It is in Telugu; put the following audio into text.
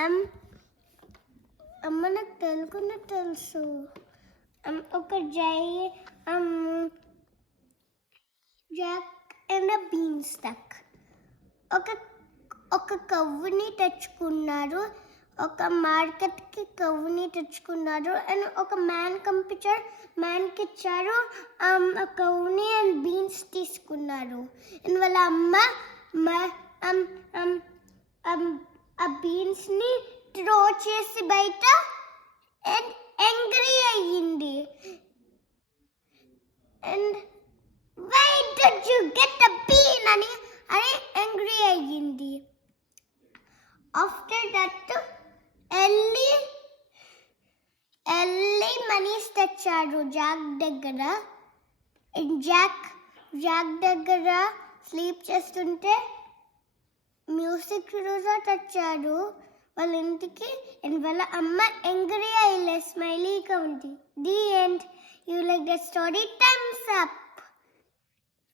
అమ్మ నాకు తెలుసు. ఒక జాక్ అండ్ బీన్ స్టక్. ఒక కవ్వుని తెచ్చుకున్నారు. ఒక మార్కెట్కి కవ్వుని తెచ్చుకున్నారు. అండ్ ఒక మ్యాన్ కనిపించారు. మ్యాన్కి ఇచ్చారు. ఆ కవ్వుని అండ్ బీన్స్ తీసుకున్నారు. అండ్ వాళ్ళ అమ్మ ఆ బీన్స్ని త్రో చేసి బయట అండ్ యాంగ్రీ అయ్యింది. And why did you get a bean అని యాంగ్రీ అయ్యింది. ఆఫ్టర్ దట్ ఎల్లి మనీస్ తెచ్చాడు జాక్ దగ్గర. జాక్ దగ్గర స్లీప్ చేస్తుంటే మ్యూజిక్ రోజా తెచ్చాడు వాళ్ళ ఇంటికి. అండ్ వాళ్ళ అమ్మ యాంగ్రీ అయ్యలే, స్మైలీగా ఉంది. The end. You like the story? Thumbs up.